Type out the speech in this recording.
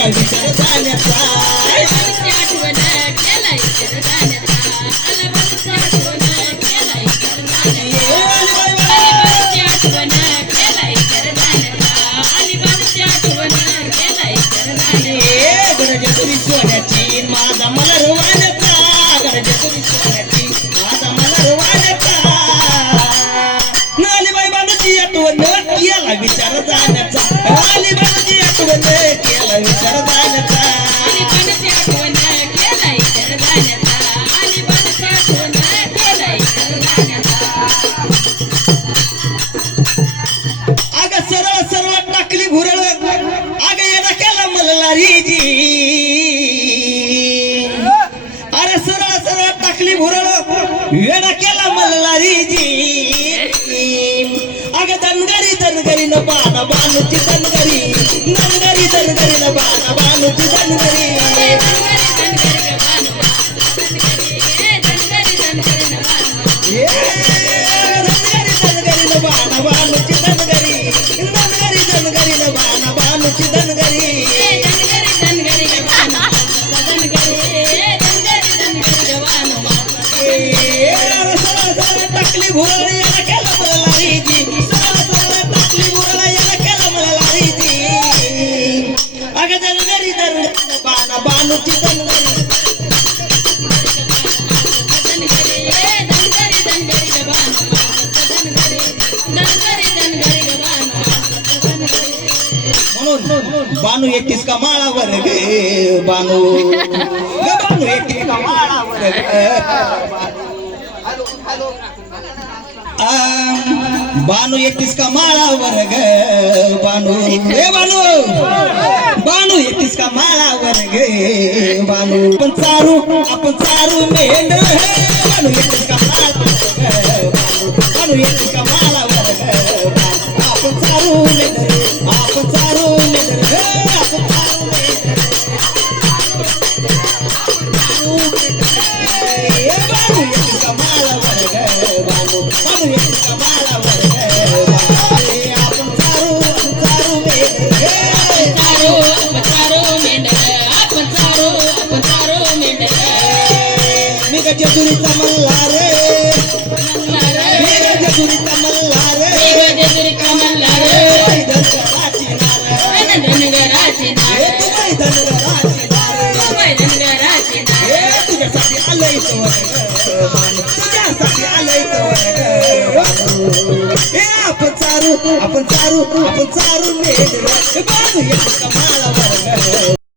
केला विचार जाण्याचा गरजेतुरी सोन्याची माझा मला रवान्याचा गरजेतुरी सोन्याची माझा मला रवान्याचा अलीबाई बानूची आठवण केला विचार जाण्याचा अलीबाईची आठवण केला विचार जाण्याचा अग सरळ सरळ टाकली भुरळ अग येणं केला मल्हारीजी अरे सरळ सरळ टाकली भुरळ येणं केला मल्हारीजी अग दनगरी दनगरी न बाना बानूची दनगरी दनगरी दनगरी न बाना बानूची दनगरी दनगरी दनगरी न बाना बानूची दनगरी दनगरी दनगरी न बाना बानूची दनगरी टाकली भुरळ याला केला मला लारीजी टाकली भुरळ याला केला मला लारीजी अगं दनगरी दनगरी बाना बानूची दनगरी म्हणून बानू एकटीस का माळावर गे बानू बानू एकटीस का माळावर गे बानू एकटीस का माळावर ग बानू हे बानू बानू एकटीस का माळावर गे बानू आपण चारू मेंढ बानू एकटीस का माळावर ग बानू बानू एकटीस का माळावर ग आपण चारू मेंढ आपण चारू मेंढ आपण चारू मेंढ बानू एकटीस का माळावर ग बानू बानू एकटीस का माळावर ग आपण चारू मेंढ मी गजेजुरीचा मल्हार मी गजेजुरीचा मल्हार तुझ्यासाठी आलंय तुझ्यासाठी आलंय आपण चारू मेंढ बानू एकटीस का माळावर